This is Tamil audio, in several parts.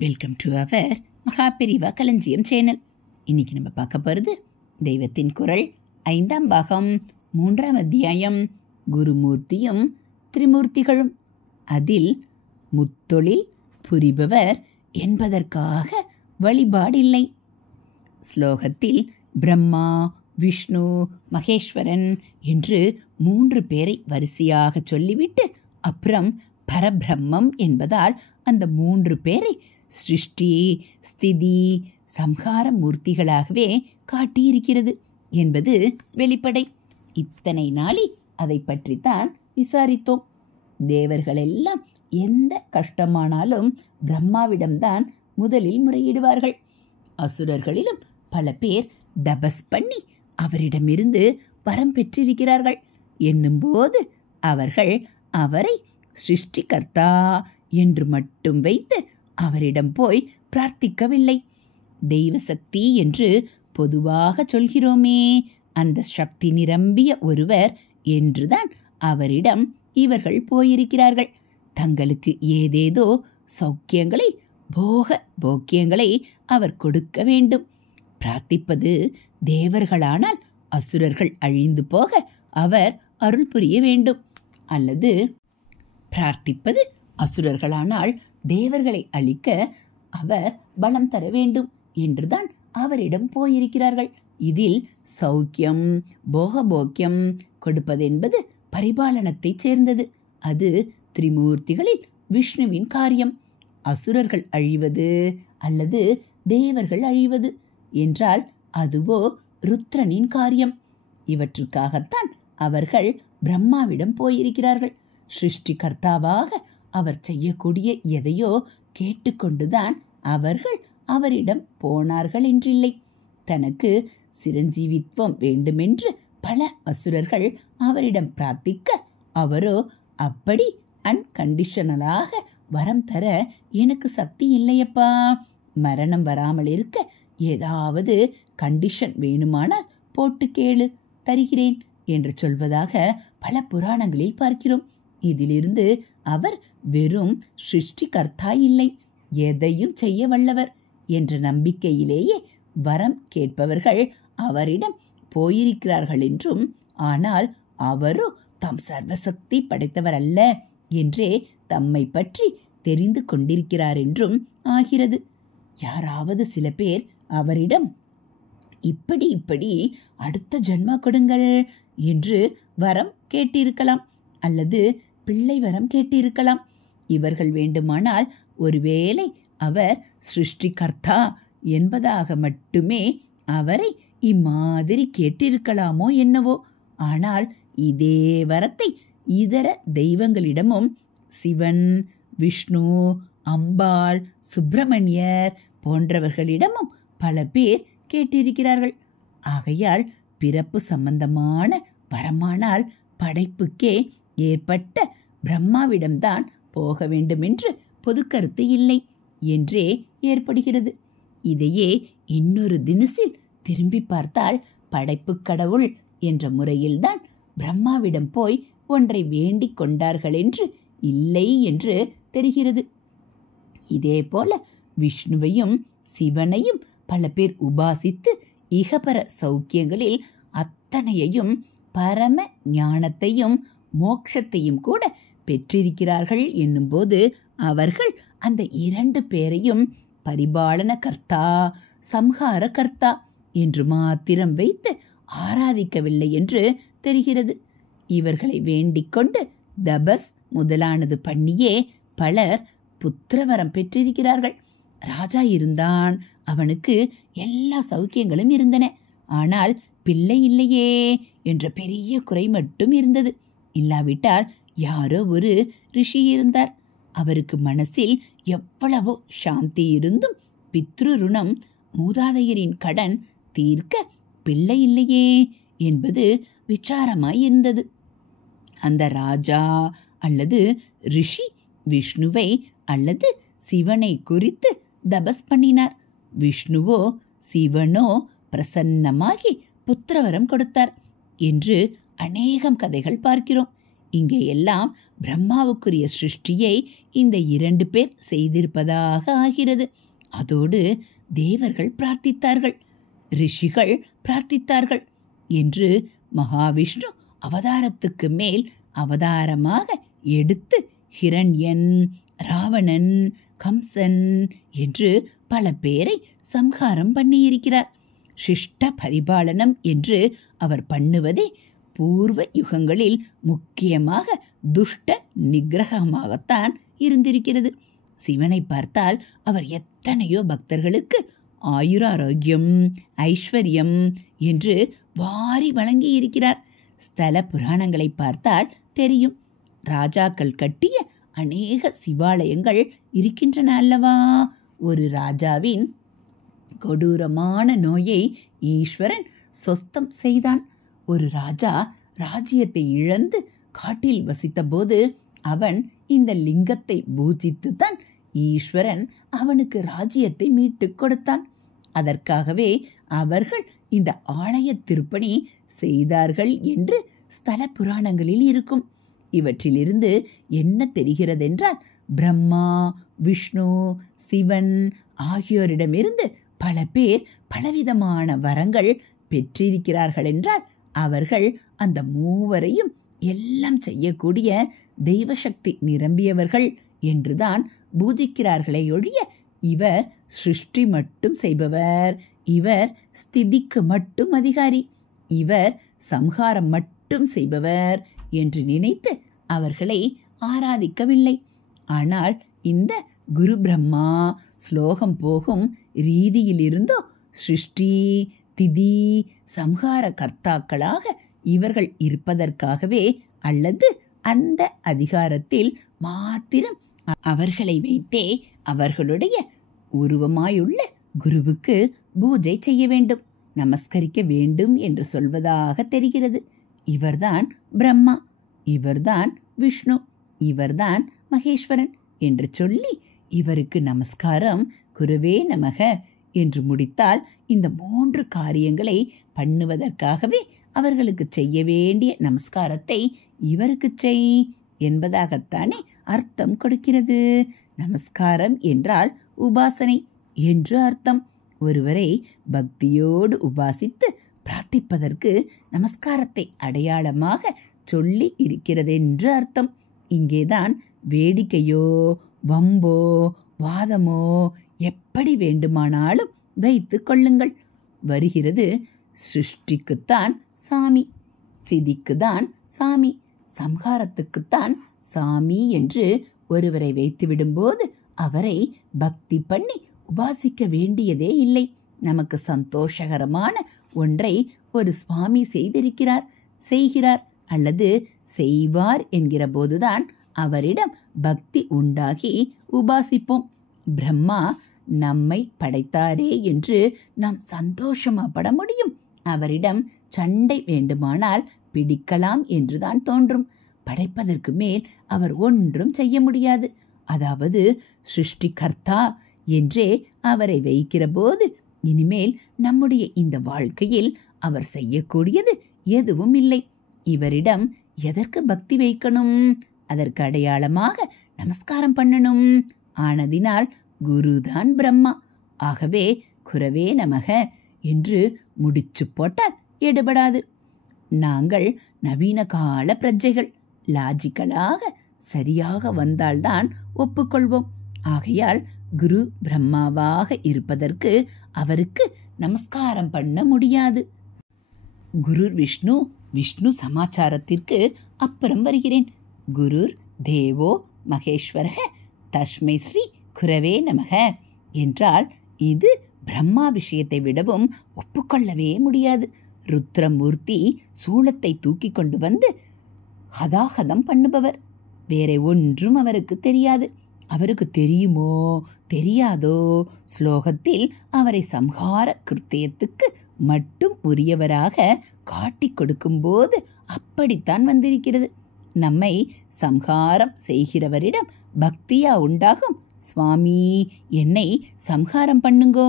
வெல்கம் டு அவர் மகாபெரிவா களஞ்சியம் சேனல். இன்னைக்கு நம்ம பார்க்க போகிறது தெய்வத்தின் குரல் 5ஆம் பாகம் 3ஆம் அத்தியாயம் குருமூர்த்தியும் திரிமூர்த்திகளும். அதில் முத்தொழில் புரிபவர் என்பதற்காக வழிபாடில்லை. ஸ்லோகத்தில் பிரம்மா, விஷ்ணு, மகேஸ்வரன் என்று 3 பேரை வரிசையாக சொல்லிவிட்டு அப்புறம் பரபிரம்மம் என்பதால் அந்த 3 பேரை சிருஷ்டி, ஸ்திதி, சம்ஹார மூர்த்திகளாகவே காட்டியிருக்கிறது என்பது வெளிப்படை. இத்தனை நாளில் அதை பற்றித்தான் விசாரித்தோம். தேவர்களெல்லாம் எந்த கஷ்டமானாலும் பிரம்மாவிடம்தான் முதலில் முறையிடுவார்கள். அசுரர்களிலும் பல பேர் தபஸ் பண்ணி அவரிடமிருந்து வரம் பெற்றிருக்கிறார்கள் என்னும்போது அவர்கள் அவரை சிருஷ்டிகர்த்தா என்று மட்டும் வைத்து அவரிடம் போய் பிரார்த்திக்கவில்லை. தெய்வ சக்தி என்று பொதுவாக சொல்கிறோமே, அந்த சக்தி நிரம்பிய ஒருவர் என்றுதான் அவரிடம் இவர்கள் போயிருக்கிறார்கள். தங்களுக்கு ஏதேதோ சௌக்கியங்களை, போக்கியங்களை அவர் கொடுக்க வேண்டும். பிரார்த்திப்பது தேவர்களானால் அசுரர்கள் அழிந்து போக அவர் அருள் புரிய வேண்டும். அல்லது பிரார்த்திப்பது அசுரர்களானால் தேவர்களை அழிக்க அவர் பலம் தர வேண்டும் என்றுதான் அவரிடம் போயிருக்கிறார்கள். இதில் சௌக்கியம், போக்கியம் கொடுப்பதென்பது பரிபாலனத்தை சேர்ந்தது. அது திரிமூர்த்திகளில் விஷ்ணுவின் காரியம். அசுரர்கள் அழிவது அல்லது தேவர்கள் அழிவது என்றால் அதுவோ ருத்ரனின் காரியம். இவற்றுக்காகத்தான் அவர்கள் பிரம்மாவிடம் போயிருக்கிறார்கள். சிருஷ்டிகர்த்தாவாக அவர் செய்யக்கூடிய எதையோ கேட்டுக்கொண்டுதான் அவர்கள் அவரிடம் போனார்கள் என்றில்லை. தனக்கு சிரஞ்சீவித்துவம் வேண்டுமென்று பல அசுரர்கள் அவரிடம் பிரார்த்திக்க அவரோ அப்படி அன்கண்டிஷனலாக வரம் தர எனக்கு சக்தி இல்லையப்பா, மரணம் வராமல் இருக்க ஏதாவது கண்டிஷன் வேணுமானால் போட்டு கேளு, தருகிறேன் என்று சொல்வதாக பல புராணங்களில் பார்க்கிறோம். இதிலிருந்து அவர் வெறும் சிருஷ்டிகர்த்தா இல்லை, எதையும் செய்ய வல்லவர் என்ற நம்பிக்கையிலேயே வரம் கேட்பவர்கள் அவரிடம் போயிருக்கிறார்கள் என்றும், ஆனால் அவரோ தாம் சர்வசக்தி படைத்தவர் அல்ல என்றே தம்மை பற்றி தெரிந்து கொண்டிருக்கிறார் என்றும் ஆகிறது. யாராவது சில பேர் அவரிடம் இப்படி அடுத்த ஜென்மா கொடுங்கள் என்று வரம் கேட்டிருக்கலாம், அல்லது பிள்ளை வரம் கேட்டிருக்கலாம். இவர்கள் வேண்டுமானால் ஒருவேளை அவர் சிருஷ்டிகர்த்தா என்பதாக மட்டுமே அவரை இம்மாதிரி கேட்டிருக்கலாமோ என்னவோ. ஆனால் இதே வரத்தை இதர தெய்வங்களிடமும் சிவன், விஷ்ணு, அம்பாள், சுப்பிரமணியர் போன்றவர்களிடமும் பல பேர் கேட்டிருக்கிறார்கள். ஆகையால் பிறப்பு சம்பந்தமான வரமானால் படைப்புக்கே ஏற்பட்ட பிரம்மாவிடம்தான் போக வேண்டுமென்று பொது கருத்து இல்லை என்றே ஏற்படுகிறது. இதையே இன்னொரு தினசில் திரும்பி பார்த்தால் படைப்பு கடவுள் என்ற முறையில்தான் பிரம்மாவிடம் போய் ஒன்றை வேண்டிக் கொண்டார்கள் என்று இல்லை என்று தெரிகிறது. இதே போல விஷ்ணுவையும் சிவனையும் பல பேர் உபாசித்து இகபர சௌக்கியங்களில் அத்தனையையும் பரம ஞானத்தையும் மோட்சத்தையும் கூட பெற்றிருக்கிறார்கள் என்னும்போது அவர்கள் அந்த 2 பேரையும் பரிபாலன கர்த்தா, சம்ஹார கர்த்தா என்று மாத்திரம் வைத்து ஆராதிக்கவில்லை என்று தெரிகிறது. இவர்களை வேண்டிக் கொண்டு தபஸ் முதலானது பண்ணியே பலர் புத்திரவரம் பெற்றிருக்கிறார்கள். ராஜா இருந்தான், அவனுக்கு எல்லா சௌக்கியங்களும் இருந்தன, ஆனால் பிள்ளை இல்லையே என்ற பெரிய குறை மட்டும் இருந்தது. இல்லாவிட்டால் யாரோ ஒரு ரிஷி இருந்தார், அவருக்கு மனசில் எவ்வளவோ சாந்தி இருந்தும் பித்ரு ருணம், மூதாதையரின் கடன் தீர்க்க பிள்ளை இல்லையே என்பது விசாரமாயிருந்தது. அந்த ராஜா அல்லது ரிஷி விஷ்ணுவை அல்லது சிவனை குறித்து தபஸ் பண்ணினார். விஷ்ணுவோ சிவனோ பிரசன்னமாகி புத்திரவரம் கொடுத்தார் என்று அநேகம் கதைகள் பார்க்கிறோம். இங்கே எல்லாம் பிரம்மாவுக்குரிய சிருஷ்டியை இந்த 2 பேர் செய்திருப்பதாக ஆகிறது. அதோடு தேவர்கள் பிரார்த்தித்தார்கள், ரிஷிகள் பிரார்த்தித்தார்கள் என்று மகாவிஷ்ணு அவதாரத்துக்கு மேல் அவதாரமாக எடுத்து ஹிரண்யன், ராவணன், கம்சன் என்று பல பேரை சம்ஹாரம் பண்ணியிருக்கிறார். சிஷ்ட பரிபாலனம் என்று அவர் பண்ணுவதே பூர்வ யுகங்களில் முக்கியமாக துஷ்ட நிகிரகமாகத்தான் இருந்திருக்கிறது. சிவனை பார்த்தால் அவர் எத்தனையோ பக்தர்களுக்கு ஆயுராரோக்கியம், ஐஸ்வர்யம் என்று வாரி வழங்கி இருக்கிறார். ஸ்தல புராணங்களை பார்த்தால் தெரியும். ராஜாக்கள் கட்டிய அநேக சிவாலயங்கள் இருக்கின்றன அல்லவா? ஒரு ராஜாவின் கொடூரமான நோயை ஈஸ்வரன் சொஸ்தம் செய்தான். ஒரு ராஜா ராஜ்யத்தை இழந்து காட்டில் வசித்தபோது அவன் இந்த லிங்கத்தை பூஜித்துத்தான் ஈஸ்வரன் அவனுக்கு ராஜ்யத்தை மீட்டுக் கொடுத்தான். அதற்காகவே அவர்கள் இந்த ஆலய திருப்பணி செய்தார்கள் என்று ஸ்தல புராணங்களில் இருக்கும். இவற்றிலிருந்து என்ன தெரிகிறதென்றால், பிரம்மா, விஷ்ணு, சிவன் ஆகியோரிடமிருந்து பல பேர் பலவிதமான வரங்கள் பெற்றிருக்கிறார்கள் என்றால் அவர்கள் அந்த மூவரையும் எல்லாம் செய்யக்கூடிய தெய்வசக்தி நிரம்பியவர்கள் என்றுதான் பூஜிக்கிறார்களே ஒழிய, இவர் சிருஷ்டி மட்டும் செய்பவர், இவர் ஸ்திதிக்கு மட்டும் அதிகாரி, இவர் சம்ஹாரம் மட்டும் செய்பவர் என்று நினைத்து அவர்களை ஆராதிக்கவில்லை. ஆனால் இந்த குரு பிரம்மா ஸ்லோகம் போகும் ரீதியிலிருந்தோ சிருஷ்டி, திதி, சம்ஹார கர்த்தாக்களாக இவர்கள் இருப்பதற்காகவே அல்லது அந்த அதிகாரத்தில் மாத்திரம் அவர்களை வைத்தே அவர்களுடைய உருவமாயுள்ள குருவுக்கு பூஜை செய்ய வேண்டும், நமஸ்கரிக்க வேண்டும் என்று சொல்வதாக தெரிகிறது. இவர்தான் பிரம்மா, இவர்தான் விஷ்ணு, இவர்தான் மகேஸ்வரன் என்று சொல்லி இவருக்கு நமஸ்காரம் குருவே நமக என்று முடித்தால் இந்த 3 காரியங்களை பண்ணுவதற்காகவே அவர்களுக்கு செய்ய வேண்டிய நமஸ்காரத்தை இவருக்கு செய் என்பதாகத்தானே அர்த்தம் கொடுக்கிறது. நமஸ்காரம் என்றால் உபாசனை என்று அர்த்தம். ஒருவரை பக்தியோடு உபாசித்து பிரார்த்திப்பதற்கு நமஸ்காரத்தை அடையாளமாக சொல்லி இருக்கிறது என்று அர்த்தம். இங்கேதான் வேடிக்கையோ வம்போ வாதமோ எப்படி வேண்டுமானாலும் வைத்து கொள்ளுங்கள். வருகிறது சிருஷ்டிக்குத்தான் சாமி, சிதிக்குத்தான் சாமி, சம்ஹாரத்துக்குத்தான் சாமி என்று ஒருவரை வைத்துவிடும்போது அவரை பக்தி பண்ணி உபாசிக்க வேண்டியதே இல்லை. நமக்கு சந்தோஷகரமான ஒன்றை ஒரு சுவாமி செய்திருக்கிறார், செய்கிறார் அல்லது செய்வார் என்கிற போதுதான் அவரிடம் பக்தி உண்டாகி உபாசிப்போம். பிரம்மா நம்மை படைத்தாரே என்று நாம் சந்தோஷமா பட முடியும். அவரிடம் சண்டை வேண்டுமானால் பிடிக்கலாம் என்றுதான் தோன்றும். படைப்பதற்கு மேல் அவர் ஒன்றும் செய்ய முடியாது. அதாவது சிருஷ்டிகர்த்தா என்றே அவரை வைக்கிற போது இனிமேல் நம்முடைய இந்த வாழ்க்கையில் அவர் செய்யக்கூடியது எதுவும் இல்லை. இவரிடம் எதற்கு பக்தி வைக்கணும்? அதற்கு அடையாளமாக நமஸ்காரம் பண்ணணும். ஆனதினால் குருதான் பிரம்மா. ஆகவே குரவே நமக என்று முடிச்சு போட்டால் எடுபடாது. நாங்கள் நவீன கால பிரஜைகள், லாஜிக்கலாக சரியாக வந்தால்தான் ஒப்புக்கொள்வோம். ஆகையால் குரு பிரம்மாவாக இருப்பதற்கு அவருக்கு நமஸ்காரம் பண்ண முடியாது. குரு விஷ்ணு, விஷ்ணு சமாச்சாரத்திற்கு அப்புறம் வருகிறேன். குருர் தேவோ மகேஸ்வரக தஸ்மை ஸ்ரீ குரவே நமக என்றால் இது பிரம்மா விஷயத்தை விடவும் ஒப்புக்கொள்ளவே முடியாது. ருத்ரமூர்த்தி சூளத்தை தூக்கி கொண்டு வந்து ஹதாஹதம் பண்ணுபவர். வேற ஒன்றும் அவருக்கு தெரியாது. அவருக்கு தெரியுமோ தெரியாதோ, ஸ்லோகத்தில் அவரை சம்ஹார கிருத்தியத்துக்கு மட்டும் உரியவராக காட்டிக் கொடுக்கும்போது அப்படித்தான் வந்திருக்கிறது. நம்மை சம்ஹாரம் செய்கிறவரிடம் பக்தியா உண்டாகும். சுவாமி என்னை சம்ஹாரம் பண்ணுங்கோ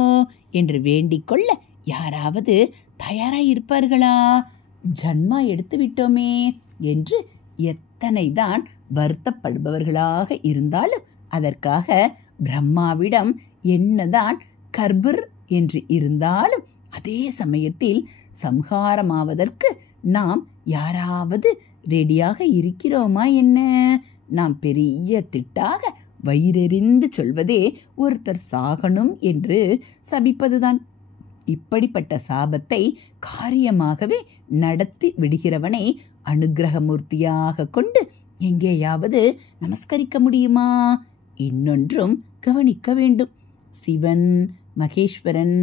என்று வேண்டிக் கொள்ள யாராவது தயாராயிருப்பார்களா? ஜன்மா எடுத்து விட்டோமே என்று எத்தனைதான் வருத்தப்படுபவர்களாக இருந்தாலும் அதற்காக பிரம்மாவிடம் என்னதான் கர்பர் என்று இருந்தாலும் அதே சமயத்தில் சம்ஹாரமாவதற்கு நாம் யாராவது ரெடியாக இருக்கிறோமா என்ன? நாம் பெரிய திட்டாக வயிறெறிந்து சொல்வதே ஒருத்தர் சாகணும் என்று சபிப்பதுதான். இப்படிப்பட்ட சாபத்தை காரியமாகவே நடத்தி விடுகிறவனை அனுக்கிரகமூர்த்தியாக கொண்டு எங்கேயாவது நமஸ்கரிக்க முடியுமா? இன்னொன்றும் கவனிக்க வேண்டும். சிவன், மகேஸ்வரன்,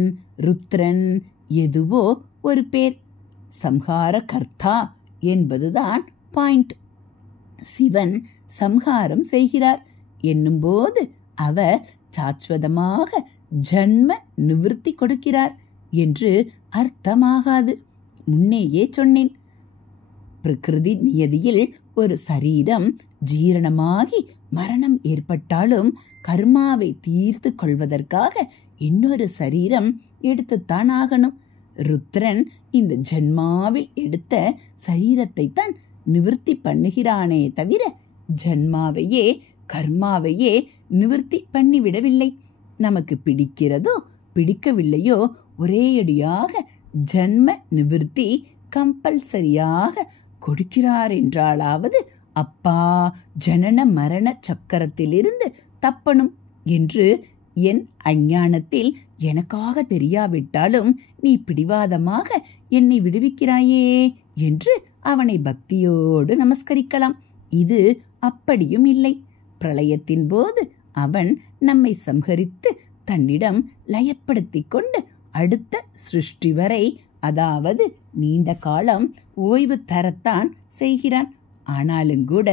ருத்ரன் எதுவோ ஒரு பேர். சம்ஹார கர்த்தா என்பதுதான் பாயிண்ட். சிவன் சம்ஹாரம் செய்கிறார் என்னும்போது அவர் சாஸ்வதமாக ஜன்ம நிவிருத்தி கொடுக்கிறார் என்று அர்த்தமாகாது. முன்னேயே சொன்னேன், பிரகிருதி நியதியில் ஒரு சரீரம் ஜீரணமாகி மரணம் ஏற்பட்டாலும் கர்மாவை தீர்த்து கொள்வதற்காக இன்னொரு சரீரம் எடுத்துத்தான் ஆகணும். ருத்ரன் இந்த ஜன்மாவில் எடுத்த சரீரத்தை தான் நிவர்த்தி பண்ணுகிறானே தவிர ஜன்மாவையே கர்மாவையே நிவர்த்தி பண்ணிவிடவில்லை. நமக்கு பிடிக்கிறதோ பிடிக்கவில்லையோ ஒரேயடியாக ஜன்ம நிவர்த்தி கம்பல்சரியாக கொடுக்கிறார் என்றாலாவது அப்பா ஜனன மரண சக்கரத்திலிருந்து தப்பணும் என்று என் அஞ்ஞானத்தில் எனக்காக தெரியாவிட்டாலும் நீ பிடிவாதமாக என்னை விடுவிக்கிறாயே என்று அவனை பக்தியோடு நமஸ்கரிக்கலாம். இது அப்படியும் இல்லை. பிரளயத்தின் போது அவன் நம்மை சம்ஹரித்து தன்னிடம் லயப்படுத்தி கொண்டு அடுத்த சிருஷ்டி வரை, அதாவது நீண்ட காலம் ஓய்வு தரத்தான் செய்கிறான். ஆனாலும் கூட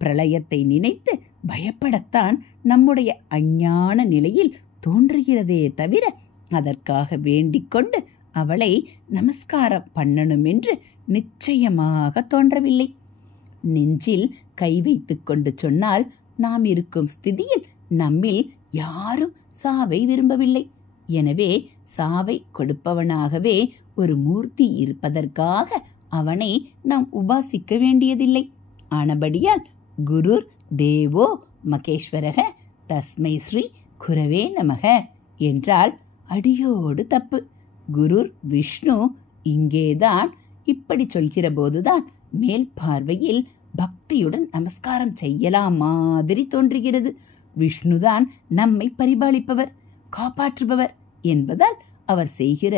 பிரளயத்தை நினைத்து பயப்படத்தான் நம்முடைய அஞ்ஞான நிலையில் தோன்றுகிறதே தவிர அதற்காக வேண்டிக் கொண்டு அவளை நமஸ்காரம் பண்ணணும் என்று நிச்சயமாக தோன்றவில்லை. நெஞ்சில் கை வைத்து கொண்டு சொன்னால் நாம் இருக்கும் ஸ்திதியில் நம்மில் யாரும் சாவை விரும்பவில்லை. எனவே சாவை கொடுப்பவனாகவே ஒரு மூர்த்தி இருப்பதற்காக அவனை நாம் உபாசிக்க வேண்டியதில்லை. ஆனபடியால் குருர் தேவோ மகேஸ்வரக தஸ்மை ஸ்ரீ குரவே நமக என்றால் அடியோடு தப்பு. குருர் விஷ்ணு இங்கேதான் இப்படி சொல்கிற போதுதான் மேல் பார்வையில் பக்தியுடன் நமஸ்காரம் செய்யலாம் மாதிரி தோன்றுகிறது. விஷ்ணுதான் நம்மை பரிபாலிப்பவர், காப்பாற்றுபவர் என்பதால் அவர் செய்கிற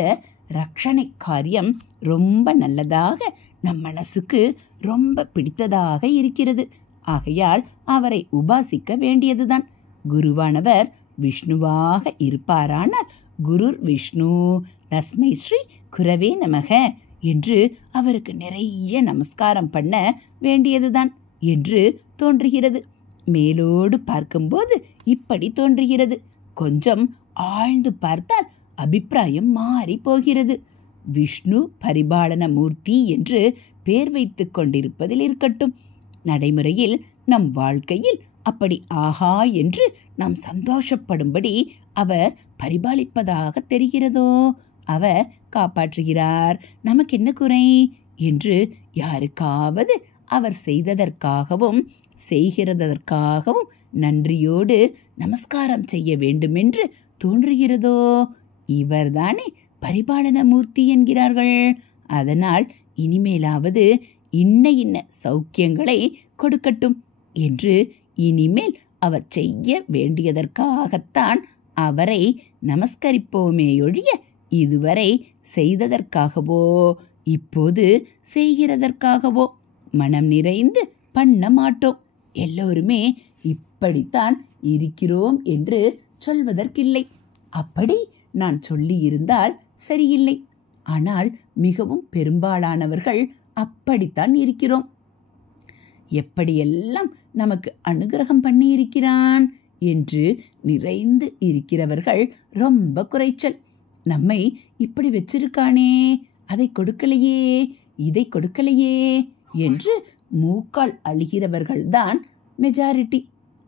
ரக்ஷணை காரியம் ரொம்ப நல்லதாக நம் மனசுக்கு ரொம்ப பிடித்ததாக இருக்கிறது. ஆகையால் அவரை உபாசிக்க வேண்டியதுதான். குருவானவர் விஷ்ணுவாக இருப்பாரானால் குருர் விஷ்ணு தஸ்மை ஸ்ரீ குரவே நமக என்று அவருக்கு நிறைய நமஸ்காரம் பண்ண வேண்டியதுதான் என்று தோன்றுகிறது. மேலோடு பார்க்கும்போது இப்படி தோன்றுகிறது. கொஞ்சம் ஆழ்ந்து பார்த்தால் அபிப்பிராயம் மாறி போகிறது. விஷ்ணு பரிபாலன மூர்த்தி என்று பேர் வைத்து கொண்டிருப்பதில் இருக்கட்டும், நடைமுறையில் நம் வாழ்க்கையில் அப்படி ஆஹா என்று நாம் சந்தோஷப்படும்படி அவர் பரிபாலிப்பதாக தெரிகிறதோ, அவர் காப்பாற்றுகிறார், நமக்கு என்ன குறை என்று யாருக்காவது அவர் செய்ததற்காகவும் செய்கிறதற்காகவும் நன்றியோடு நமஸ்காரம் செய்ய வேண்டுமென்று தோன்றுகிறதோ, இவர்தானே பரிபாலன மூர்த்தி என்கிறார்கள். அதனால் இனிமேலாவது இன்ன இன்ன சௌக்கியங்களை கொடுக்கட்டும் என்று இனிமேல் அவர் செய்ய வேண்டியதற்காகத்தான் அவரை நமஸ்கரிப்போமேயொழிய இதுவரை செய்ததற்காகவோ இப்போது செய்கிறதற்காகவோ மனம் நிறைந்து பண்ண மாட்டோம். எல்லோருமே இப்படித்தான் இருக்கிறோம் என்று சொல்வதற்கில்லை. அப்படி நான் சொல்லி இருந்தால் சரியில்லை. ஆனால் மிகவும் பெரும்பாலானவர்கள் அப்படித்தான் இருக்கிறோம். எப்படியெல்லாம் நமக்கு அனுகிரகம் பண்ணி இருக்கிறான் என்று நிறைந்து இருக்கிறவர்கள் ரொம்ப குறைச்சல். நம்மை இப்படி வச்சிருக்கானே, அதை கொடுக்கலையே, இதை கொடுக்கலையே என்று மூக்கால் அழுகிறவர்கள்தான் மெஜாரிட்டி.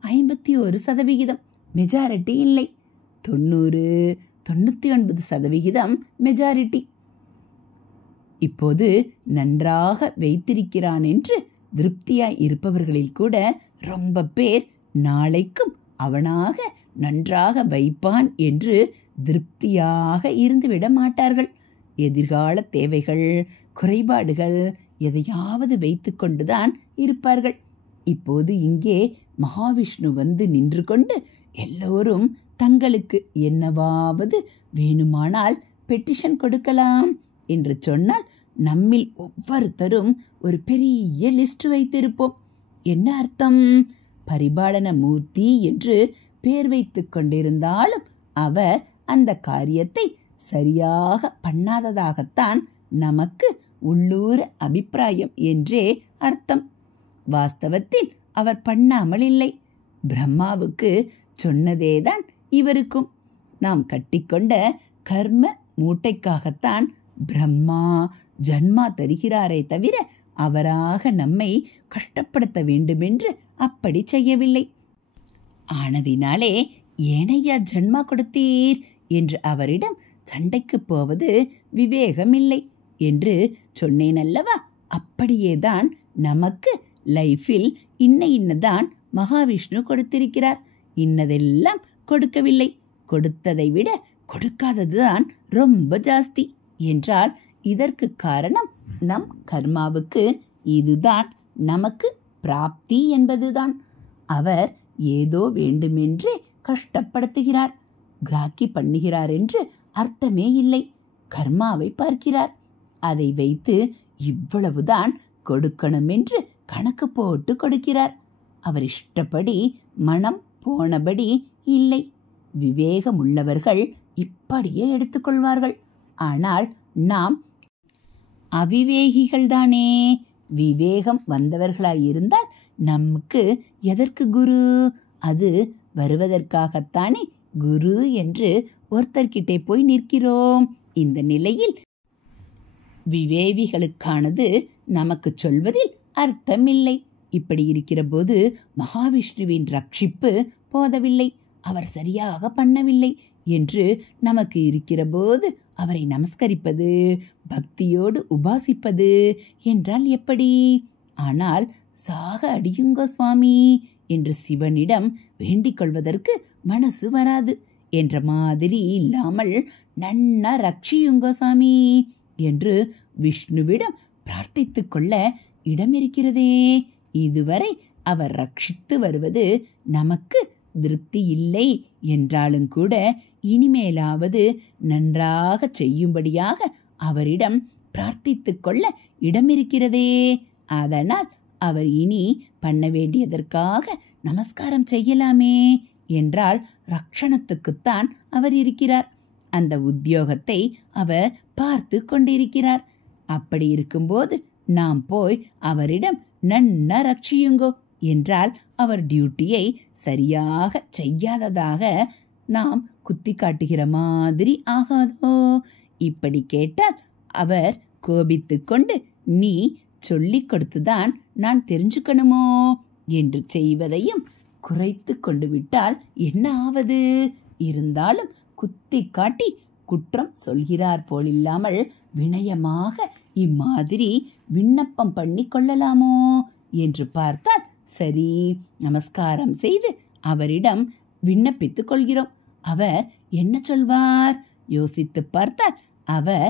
51% மெஜாரிட்டி இல்லை. 99% மெஜாரிட்டி. இப்போது நன்றாக வைத்திருக்கிறான் என்று திருப்தியாய் இருப்பவர்களில் கூட ரொம்ப பேர் நாளைக்கும் அவனாக நன்றாக வைப்பான் என்று திருப்தியாக இருந்துவிட மாட்டார்கள். எதிர்கால தேவைகள், குறைபாடுகள் எதையாவது வைத்து கொண்டுதான் இருப்பார்கள். இப்போது இங்கே மகாவிஷ்ணு வந்து நின்று கொண்டு எல்லோரும் தங்களுக்கு என்னவாவது வேணுமானால் பெட்டிஷன் கொடுக்கலாம் என்று சொன்னால் நம்மில் ஒவ்வொருத்தரும் ஒரு பெரிய லிஸ்ட் வைத்திருப்போம். என்ன அர்த்தம்? பரிபாலன மூர்த்தி என்று பேர் வைத்து கொண்டிருந்தாலும் அவர் அந்த காரியத்தை சரியாக பண்ணாததாகத்தான் நமக்கு உள்ளூர அபிப்பிராயம் என்றே அர்த்தம். வாஸ்தவத்தில் அவர் பண்ணாமல் இல்லை. பிரம்மாவுக்கு சொன்னதேதான் இவருக்கும். நாம் கட்டிக்கொண்ட கர்ம மூட்டைக்காகத்தான் பிரம்மா ஜன்மா தருகிறாரே தவிர அவராக நம்மை கஷ்டப்படுத்த வேண்டுமென்று அப்படி செய்யவில்லை. ஆனதினாலே ஏனையா ஜன்மா கொடுத்தீர் என்று அவரிடம் சண்டைக்கு போவது விவேகமில்லை என்று சொன்னேன் அல்லவா? அப்படியேதான் நமக்கு லைஃபில் இன்னதான் மகாவிஷ்ணு கொடுத்திருக்கிறார், இன்னதெல்லாம் கொடுக்கவில்லை. கொடுத்ததை விட கொடுக்காததுதான் ரொம்ப ஜாஸ்தி என்றால் இதற்கு காரணம் நம் கர்மாவுக்கு இதுதான் நமக்கு பிராப்தி என்பதுதான். அவர் ஏதோ வேண்டுமென்றே கஷ்டப்படுத்துகிறார், கிராக்கி பண்ணுகிறார் என்று அர்த்தமே இல்லை. கர்மாவை பார்க்கிறார், அதை வைத்து இவ்வளவுதான் கொடுக்கணும் என்று கணக்கு போட்டு கொடுக்கிறார். அவர் இஷ்டப்படி மனம் போனபடி இல்லை. விவேகமுள்ளவர்கள் இப்படியே எடுத்துக்கொள்வார்கள். ஆனால் நாம் அவிவேகிகள்தானே. விவேகம் வந்தவர்களாயிருந்தால் நமக்கு எதற்கு குரு? அது வருவதற்காகத்தானே குரு என்று ஒருத்தர்கிட்டே போய் நிற்கிறோம். இந்த நிலையில் விவேகிகளுக்கானது நமக்கு சொல்வதில் அர்த்தமில்லை. இப்படி இருக்கிற போது மகாவிஷ்ணுவின் ரட்சிப்பு போதவில்லை, அவர் சரியாக பண்ணவில்லை என்று நமக்கு இருக்கிற போது அவரை நமஸ்கரிப்பது, பக்தியோடு உபாசிப்பது என்றால் எப்படி? ஆனால் சாக அடியுங்க சுவாமி என்று சிவனிடம் வேண்டிக் கொள்வதற்கு மனசு வராது என்ற மாதிரி இல்லாமல் நன்னா ரட்சியுங்க சாமி என்று விஷ்ணுவிடம் பிரார்த்தித்து கொள்ள இடம் இருக்கிறதே. இதுவரை அவர் ரட்சித்து வருவது நமக்கு திருப்தி இல்லை என்றாலும் கூட இனிமேலாவது நன்றாக செய்யும்படியாக அவரிடம் பிரார்த்தித்து கொள்ள இடமிருக்கிறதே. அதனால் அவர் இனி பண்ண வேண்டியதற்காக நமஸ்காரம் செய்யலாமே என்றால் ரட்சணத்துக்குத்தான் அவர் இருக்கிறார். அந்த உத்தியோகத்தை அவர் பார்த்து கொண்டிருக்கிறார். அப்படி இருக்கும்போது நாம் போய் அவரிடம் நன்னா ரட்சியுங்கோ என்றால் அவர் டியூட்டியை சரியாக செய்யாததாக நாம் குத்தி காட்டுகிற மாதிரி ஆகாதோ? இப்படி கேட்டால் அவர் கோபித்து கொண்டு நீ சொல்லிக் கொடுத்துதான் நான் தெரிஞ்சுக்கணுமோ என்று செய்வதையும் குறைத்து கொண்டு விட்டால் என்ன ஆவது? இருந்தாலும் குத்தி காட்டி குற்றம் சொல்கிறார் போலில்லாமல் வினயமாக இம்மாதிரி விண்ணப்பம் பண்ணி கொள்ளலாமோ என்று பார்த்தால் சரி, நமஸ்காரம் செய்து அவரிடம் விண்ணப்பித்துக் கொள்கிறோம். அவர் என்ன சொல்வார்? யோசித்து பார்த்தால் அவர்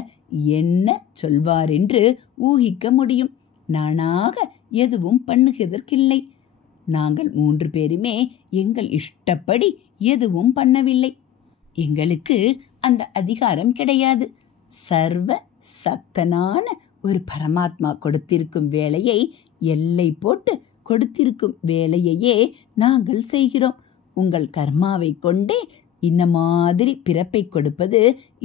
என்ன சொல்வார் என்று ஊகிக்க முடியும். நானாக எதுவும் பண்ணுகிறதற்கில்லை. நாங்கள் 3 பேருமே எங்கள் இஷ்டப்படி எதுவும் பண்ணவில்லை. எங்களுக்கு அந்த அதிகாரம் கிடையாது. சர்வ சக்தனான ஒரு பரமாத்மா கொடுத்திருக்கும் வேலையை, எல்லை போட்டு கொடுத்திருக்கும் வேலையையே நாங்கள் செய்கிறோம். உங்கள் கர்மாவை கொண்டே இந்த மாதிரி பிறப்பை கொடுப்பது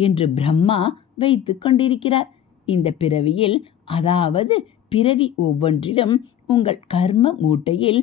என்று பிரம்மா வைத்து கொண்டிருக்கிறார். இந்த பிறவியில், அதாவது பிறவி ஒவ்வொன்றிலும் உங்கள் கர்ம மூட்டையில்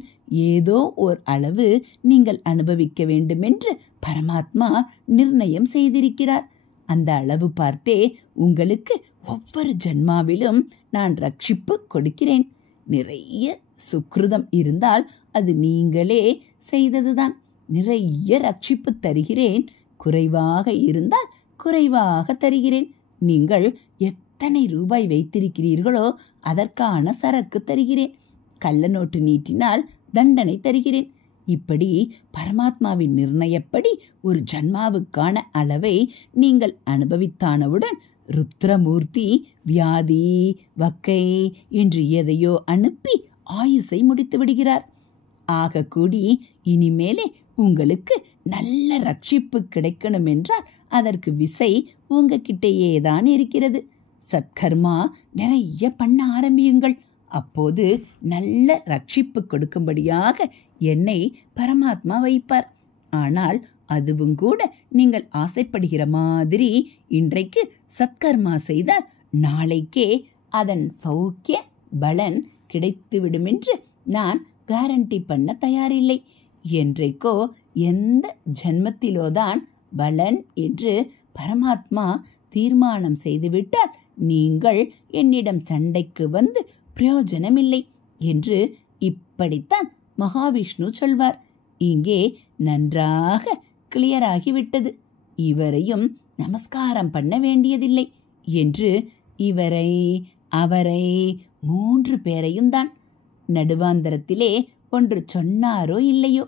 ஏதோ ஓர் அளவு நீங்கள் அனுபவிக்க வேண்டுமென்று பரமாத்மா நிர்ணயம் செய்திருக்கிறார். அந்த அளவு பார்த்தே உங்களுக்கு ஒவ்வொரு ஜன்மாவிலும் நான் ரட்சிப்பு கொடுக்கிறேன். நிறைய சுக்ருதம் இருந்தால் அது நீங்களே செய்ததுதான். நிறைய ரட்சிப்பு தருகிறேன். குறைவாக இருந்தால் குறைவாக தருகிறேன். நீங்கள் எத்தனை ரூபாய் வைத்திருக்கிறீர்களோ அதற்கான சரக்கு தருகிறேன். கள்ள நோட்டு நீட்டினால் தண்டனை தருகிறேன். இப்படி பரமாத்மாவின் நிர்ணயப்படி ஒரு ஜன்மாவுக்கான அளவை நீங்கள் அனுபவித்தானவுடன் ருத்ரமூர்த்தி வியாதி வக்கை என்று எதையோ அனுப்பி ஆயுசை முடித்து விடுகிறார். ஆக கூடி இனிமேலே உங்களுக்கு நல்ல ரட்சிப்பு கிடைக்கணும் என்றால் அதற்கு விசை உங்ககிட்டயே தான் இருக்கிறது. சத்கர்மா நிறைய பண்ண ஆரம்பியுங்கள். அப்போது நல்ல ரட்சிப்பு கொடுக்கும்படியாக என்னை பரமாத்மா வைப்பார். ஆனால் அதுவும் கூட நீங்கள் ஆசைப்படுகிற மாதிரி இன்றைக்கு சத்கர்மா செய்தால் நாளைக்கே அதன் சௌக்கிய பலன் கிடைத்துவிடும் என்று நான் கேரண்டி பண்ண தயாரில்லை. என்றைக்கோ எந்த ஜென்மத்திலோதான் பலன் என்று பரமாத்மா தீர்மானம் செய்துவிட்டால் நீங்கள் என்னிடம் சண்டைக்கு வந்து பிரயோஜனமில்லை என்று இப்படித்தான் மகாவிஷ்ணு சொல்வார். இங்கே நன்றாக கிளியராகிவிட்டது. இவரையும் நமஸ்காரம் பண்ண வேண்டியதில்லை என்று இவரை அவரை 3 பேரையும் தான். நடுவாந்தரத்திலே ஒன்று சொன்னாரோ இல்லையோ,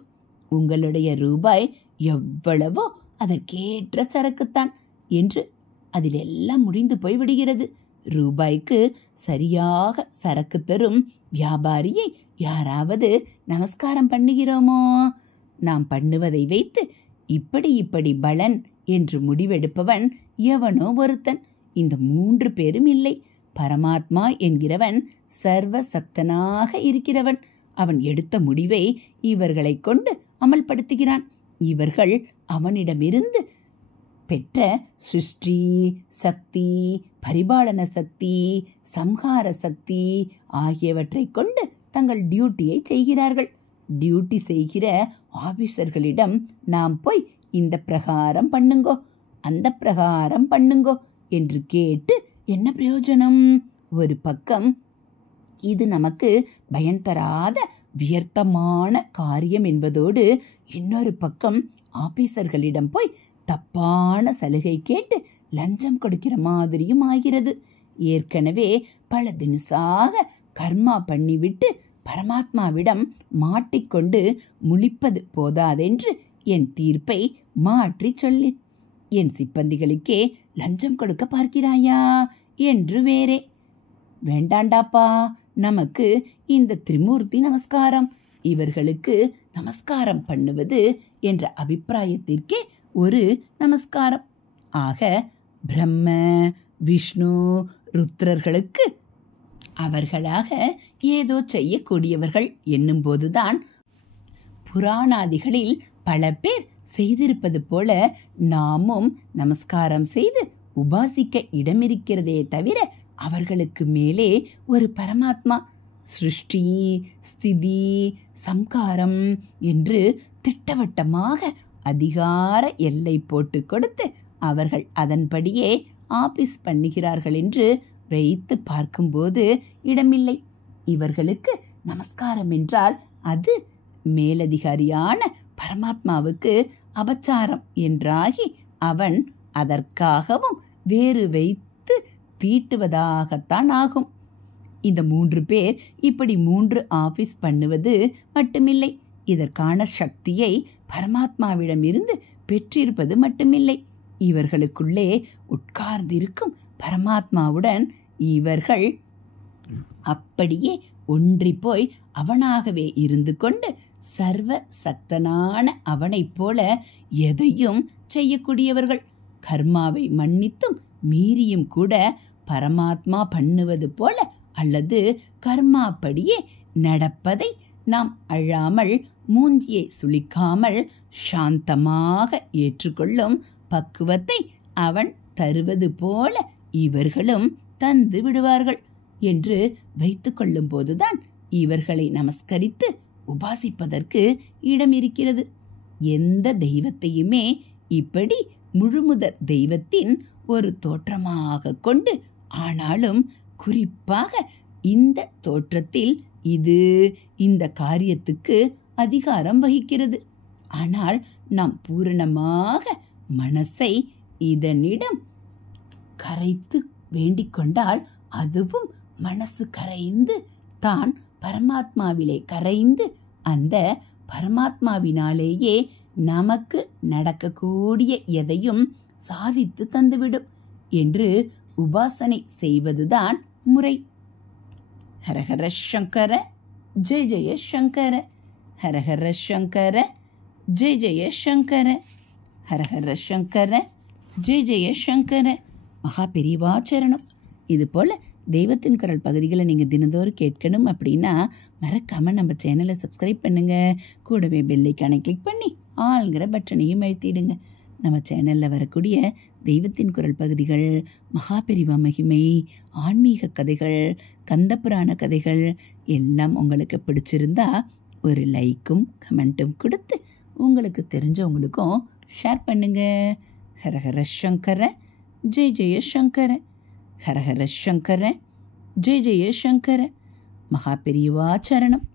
உங்களுடைய ரூபாய் எவ்வளவோ அதற்கேற்ற சரக்குத்தான் என்று அதில் எல்லாம் முடிந்து போய்விடுகிறது. ரூபாய்க்கு சரியாக சரக்கு தரும் வியாபாரியை யாராவது நமஸ்காரம் பண்ணுகிறோமோ? நாம் பண்ணுவதை வைத்து இப்படி பலன் என்று முடிவெடுப்பவன் எவனோ ஒருத்தன். இந்த 3 பேரும் இல்லை. பரமாத்மா என்கிறவன் சர்வசக்தனாக இருக்கிறவன். அவன் எடுத்த முடிவை இவர்களை கொண்டு அமல்படுத்துகிறான். இவர்கள் அவனிடமிருந்து பெற்ற சிருஷ்டி சக்தி, பரிபாலன சக்தி, சம்ஹார சக்தி ஆகியவற்றை கொண்டு தங்கள் டியூட்டியை செய்கிறார்கள். டியூட்டி செய்கிற ஆபீசர்களிடம் நாம் போய் இந்த பிரகாரம் பண்ணுங்கோ, அந்த பிரகாரம் பண்ணுங்கோ என்று கேட்டு என்ன பிரயோஜனம்? ஒரு பக்கம் இது நமக்கு பயன் தராத வியர்த்தமான காரியம் என்பதோடு இன்னொரு பக்கம் ஆபீசர்களிடம் போய் தப்பான சலுகை கேட்டு லஞ்சம் கொடுக்கிற மாதிரியும் ஆகிறது. ஏற்கனவே பல தினசாக கர்மா பண்ணிவிட்டு பரமாத்மாவிடம் மாட்டிக்கொண்டு முழிப்பது போதாதென்று என் தீர்ப்பை மாற்றி சொல்லி, என் சிப்பந்திகளுக்கே லஞ்சம் கொடுக்க பார்க்கிறாயா என்று வேறே. வேண்டாண்டாப்பா, நமக்கு இந்த திரிமூர்த்தி நமஸ்காரம், இவர்களுக்கு நமஸ்காரம் பண்ணுவது என்ற அபிப்பிராயத்திற்கே ஒரு நமஸ்காரம். ஆக பிரம்ம விஷ்ணு ருத்ரர்களுக்கு அவர்களாக ஏதோ செய்யக்கூடியவர்கள் என்னும்போதுதான் புராணாதிகளில் பல பேர் செய்திருப்பது போல நாமும் நமஸ்காரம் செய்து உபாசிக்க இடமிருக்கிறதே தவிர அவர்களுக்கு மேலே ஒரு பரமாத்மா சிருஷ்டி ஸ்திதி சம்காரம் என்று திட்டவட்டமாக அதிகார எல்லை போட்டு கொடுத்து அவர்கள் அதன்படியே ஆபீஸ் பண்ணுகிறார்கள் என்று வைத்து பார்க்கும்போது இடமில்லை. இவர்களுக்கு நமஸ்காரம் என்றால் அது மேலதிகாரியான பரமாத்மாவுக்கு அபச்சாரம் என்றாகி அவன் அதற்காகவும் வேறு வைத்து தீட்டுவதாகத்தான் ஆகும். இந்த 3 பேர் இப்படி 3 ஆபீஸ் பண்ணுவது மட்டுமில்லை, இதற்கான சக்தியை பரமாத்மாவிடம் இருந்து பெற்றிருப்பது மட்டுமில்லை, இவர்களுக்குள்ளே உட்கார்ந்திருக்கும் பரமாத்மாவுடன் இவர்கள் அப்படியே ஒன்றி போய் அவனாகவே இருந்து கொண்டு சர்வ சக்தனான அவனைப் போல எதையும் செய்யக்கூடியவர்கள். கர்மாவை மன்னித்தும் மீறியும் கூட பரமாத்மா பண்ணுவது போல அல்லது கர்மாப்படியே நடப்பதை நாம் அழாமல் மூஞ்சியை சுளிக்காமல் சாந்தமாக ஏற்றுக்கொள்ளும் பக்குவத்தை அவன் தருவது போல இவர்களும் தந்து விடுவார்கள் என்று வைத்து கொள்ளும் போதுதான் இவர்களை நமஸ்கரித்து உபாசிப்பதற்கு இடம் இருக்கிறது. எந்த தெய்வத்தையுமே இப்படி முழுமுதற் தெய்வத்தின் ஒரு தோற்றமாக கொண்டு, ஆனாலும் குறிப்பாக இந்த தோற்றத்தில் இது இந்த காரியத்துக்கு அதிகாரம் வகிக்கிறது. ஆனால் நாம் பூரணமாக மனசை இதனிடம் கரைத்து வேண்டிக் கொண்டால் அதுவும் மனசு கரைந்து தான் பரமாத்மாவிலே கரைந்து அந்த பரமாத்மாவினாலேயே நமக்கு நடக்கக்கூடிய எதையும் சாதித்து தந்துவிடும் என்று உபாசனை செய்வதுதான் முறை. ஹரஹர சங்கர ஜெய ஜெய சங்கர, ஹரஹர சங்கர ஜெய ஜெய சங்கர, ஹரஹர சங்கர ஜெய ஜெய சங்கர. மகா பெரியவாச்சரணம். இது போல் தெய்வத்தின் குரல் பகுதிகளை நீங்கள் தினந்தோறும் கேட்கணும் அப்படின்னா மறக்காமல் நம்ம சேனலை சப்ஸ்கிரைப் பண்ணுங்கள். கூடவே பெல்லைக்கானை கிளிக் பண்ணி ஆள்கிற பட்டனையும் அழுத்திடுங்க. நம்ம சேனலில் வரக்கூடிய தெய்வத்தின் குரல் பகுதிகள், மகாபெரிவா மகிமை, ஆன்மீக கதைகள், கந்தபுராண கதைகள் எல்லாம் உங்களுக்கு பிடிச்சிருந்தா ஒரு லைக்கும் கமெண்ட்டும் கொடுத்து உங்களுக்கு தெரிஞ்சவங்களுக்கும் ஷேர் பண்ணுங்க. ஹரஹர சங்கர ஜெய ஜெய சங்கர, ஹரஹர சங்கர ஜெய ஜெய சங்கர. மகா பெரியவாச்சரணம்.